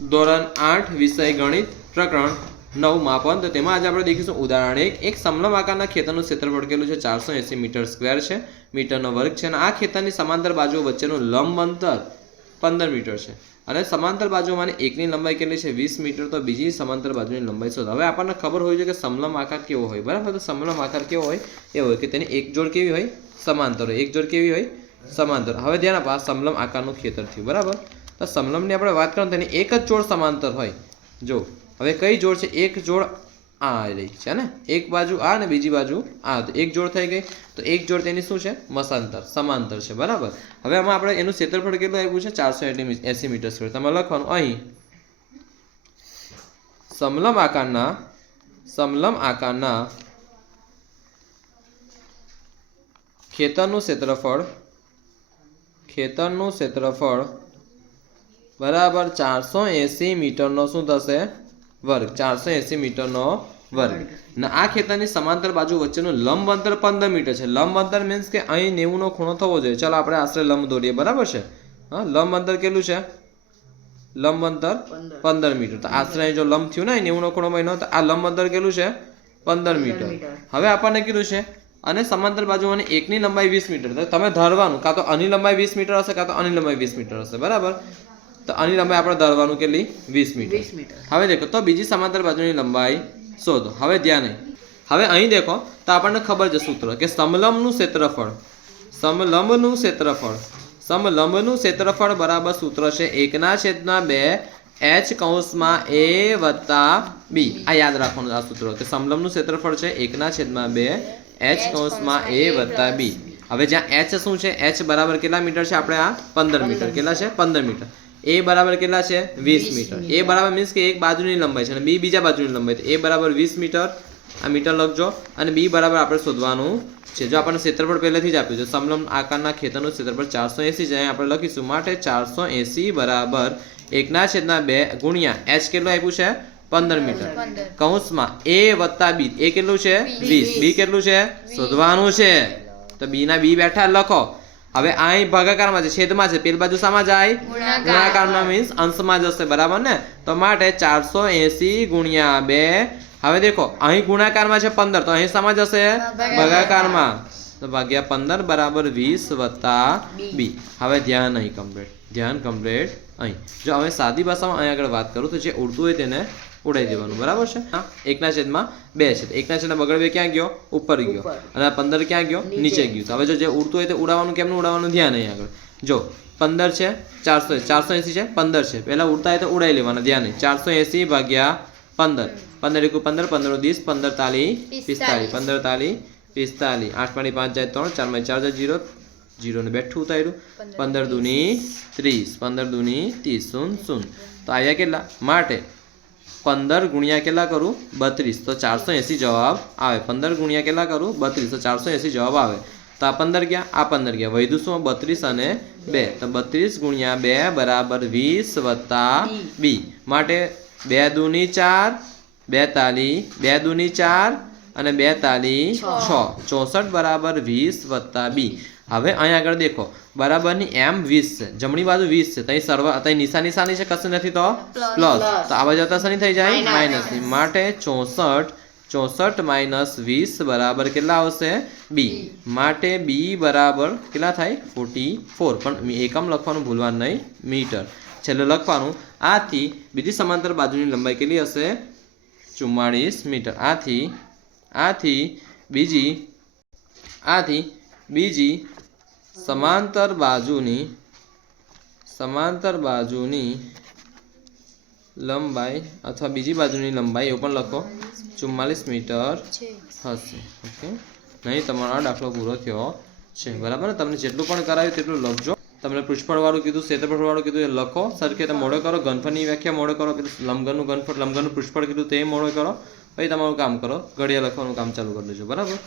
ધોરણ આઠ, વિષય ગણિત, પ્રકરણ નવ માપન. તો તેમાં આજે આપણે દેખીશું ઉદાહરણ એક. એક સમલમ આકારના ખેતરનું ક્ષેત્રફળ કેટલું છે ચારસો એંસી મીટર સ્ક્વેર છે. મીટરનો વર્ગ છે અને આ ખેતરની સમાંતર બાજુઓ વચ્ચેનું લંબ અંતર પંદર મીટર છે. અને સમાંતર બાજુમાંની એકની લંબાઈ કેટલી છે? વીસ મીટર. તો બીજી સમાંતર બાજુની લંબાઈ શોધો હવે આપણને ખબર હોય છે કે સમલમ આકાર કેવો હોય. બરાબર? તો સમલમ આકાર કેવો હોય? એ હોય કે તેની એક જોડ કેવી હોય? સમાંતર હોય. એક જોડ કેવી હોય? સમાંતર. હવે ધ્યાન આપો, આ સમલમ આકારનું ખેતર થયું. બરાબર? તો સમલમની આપણે વાત કરો તેની એક જ જોડ સમાંતર હોય. જો, હવે કઈ જોડ છે? એક જોડ આ રહી છે ને? એક બાજુ આ ને બીજી બાજુ આ. તો એક જોડ થઈ ગઈ. તો એક જોડ તેની શું છે? મસાંતર, સમાંતર છે, બરાબર? હવે આમાં આપણે એનું ક્ષેત્રફળ કેટલું આવ્યું છે? ચારસો એસી મીટર સ્ક્વેર તમે લખવાનું અહીં. સમલમ આકારના સમલમ આકારના ખેતરનું ક્ષેત્રફળ ખેતરનું ક્ષેત્રફળ બરાબર ચારસો એંસી મીટરનો શું થશે? વર્ગ. ચારસો એંસી મીટરનો વર્ગ. ને આ ખેતરની સમાંતર બાજુ વચ્ચેનું લંબ અંતર પંદર મીટર છે. લંબ અંતર મીન્સ કે અહીં નેવુંનો ખૂણો થવો જોઈએ. ચાલો આપણે આશરે લંબ દોરીએ. બરાબર છે? હા લંબ અંતર કેટલું છે? લંબ અંતર પંદર. મીટર. તો આશરે જો લંબ થયું ને નેવુંનો ખૂણો મહિનો તો આ લંબ અંતર કેટલું છે? પંદર મીટર. હવે આપણને કીધું છે અને સમાંતર બાજુમાંની એકની લંબાઈ વીસ મીટર. તમે ધારવાનું. કાં તો આની લંબાઈ વીસ મીટર હશે કાં તો આની લંબાઈ વીસ મીટર હશે. બરાબર? તો આની લંબાઈ આપણે ધરવાનું કેટલી? વીસ મીટર. હવે દેખો તો બીજી સમાંતર બાજુની લંબાઈ શોધો. હવે ધ્યાન હવે અહીં દેખો તો આપણને ખબર છે સૂત્ર કે સમલંબનું ક્ષેત્રફળ સમલંબનું ક્ષેત્રફળ સમલંબનું ક્ષેત્રફળ બરાબર સૂત્ર છે એકના છેદના બે એચ કૌંસમાં એ વત્તા બી. આ યાદ રાખવાનું આ સૂત્ર. કે સમલંબનું ક્ષેત્રફળ છે એકના છેદમાં બે એચ કૌંસમાં એ વત્તા બી. હવે જ્યાં એચ શું છે? એચ બરાબર કેટલા મીટર છે? આપણે આ પંદર મીટર. કેટલા છે? પંદર મીટર. એ બરાબર કેટલા છે? વીસ મીટર. એ બરાબર મીન્સ કે એક બાજુની લંબાઈ છે અને બી બીજા બાજુની લંબાઈ તો એ બરાબર વીસ મીટર. આ મીટર લખજો. અને બી બરાબર આપણે શોધવાનું છે. જો આપણને ક્ષેત્રફળ પહેલેથી જ આપ્યું છે સમલમ આકારના ખેતરનું ક્ષેત્રફળ ચારસો એંસી છે. આપણે લખીશું માટે ચારસો એંસી બરાબર એકના છેદના બે ગુણ્યા એચ કેટલું આપ્યું છે? પંદર મીટર. કૌંસમાં એ વત્તા બી એ કેટલું છે? વીસ. બી કેટલું છે? શોધવાનું છે. તો બી ના બી બેઠા લખો. હવે અહીં ભાગાકારમાં છે છેદમાં છે પેલી બાજુ શામાં જાય? ગુણાકારમાં મીન્સ અંશમાં જશે બરાબર ને? તો માટે ચારસો એસી ગુણ્યા બે. હવે દેખો અહીં ગુણાકારમાં છે પંદર તો અહીં શામાં જશે ભાગાકારમાં. તો ભાગ્યા પંદર બરાબર વીસ વત્તા બી. હવે ધ્યાન અહીં કમ્પ્લીટ ધ્યાન કમ્પ્લીટ અહીં. જો હવે સાદી ભાષામાં અહીં આગળ વાત કરું તો જે ઉડતું હોય તેને ઉડાઈ દેવાનું બરાબર છે? એકના છેદમાં બે છે. એકના છેદમાં બગડ બે ક્યાં ગયો? ઉપર ગયો. અને પંદર ક્યાં ગયો? નીચે. ગયું. તો હવે જો જે ઉડતું હોય તે ઉડાવવાનું કેમનું ઉડાવવાનું? ધ્યાન અહીં આગળ. જો પંદર છે ચારસો ચારસો એંસી છે પંદર છે. પહેલાં ઉડતા હોય તો ઉડાઈ લેવાના ધ્યાન નહીં. ચારસો એંસી ભાગ્યા પંદર. પંદર એકુ પંદર પંદર દીસ પંદર તાલી પિસ્તાલીસ પંદર તાલી પિસ્તાલીસ આઠ પાણી પાંચ જાય ત્રણ ચારમાં ચાર જાય જીરો. જીરોને બેઠું ઉતાર્યું. પંદર દૂની ત્રીસ. પંદર દૂની ત્રીસ. શૂન શૂન. તો આવ્યા કેટલા? માટે પંદર ગુણ્યા કેટલા કરું? બત્રીસ. તો ચારસો એંસી જવાબ આવે. પંદર ગુણ્યા કેટલા કરું? બત્રીસ. તો ચારસો એંસી જવાબ આવે. તો આ પંદર ગયા આ પંદર ગયા વૈધું શું? બત્રીસ અને બે. તો બત્રીસ ગુણ્યા બે બરાબર વીસ વત્તા બી. માટે બે દૂની ચાર બેતાલી. બે દૂની ચાર અને બે તાલી છ. ચોસઠ બરાબર વીસ વત્તા બી. હવે અહીં આગળ દેખો. બરાબરની એમ વીસ છે. જમણી બાજુ વીસ છે. તઈ સર્વ તઈ નિશા નિશાની છે કશું નથી તો? પ્લસ. તો આ બાજુ આવતા શની થઈ જાય? માઇનસની માટે ચોસઠ ચોસઠ માઇનસ વીસ બરાબર કેટલા આવશે? બી. માટે બી બરાબર કેટલા થાય? Forty four. પણ એકમ લખવાનું ભૂલવાનું નહીં. મીટર. છેલ્લે લખવાનું. આથી બીજી સમાંતર બાજુની લંબાઈ કેટલી હશે? ચુમ્માળીસ મીટર. આથી આથી બીજી આથી બીજી સમાંતર બાજુની સમાંતર બાજુની લંબાઈ અથવા બીજી બાજુની લંબાઈ એવું પણ લખો. ચુમ્માલીસ મીટર હશે. ઓકે? નહીં તમારો દાખલો પૂરો થયો છે. બરાબર? ને તમને જેટલું પણ કરાવ્યું તેટલું લખજો. તમને પૃષ્ઠફળવાળું કીધું ક્ષેત્રફળવાળું કીધું એ લખો. સરખી રીતે મોડો કરો ઘનફળની વ્યાખ્યા મોડો કરો લંબઘનનું ઘનફળ લંબઘનનું પૃષ્ઠફળ કીધું તે મોડો કરો. પછી તમારું કામ કરો. ઘડિયા લખવાનું કામ ચાલુ કરી દેજો. બરાબર?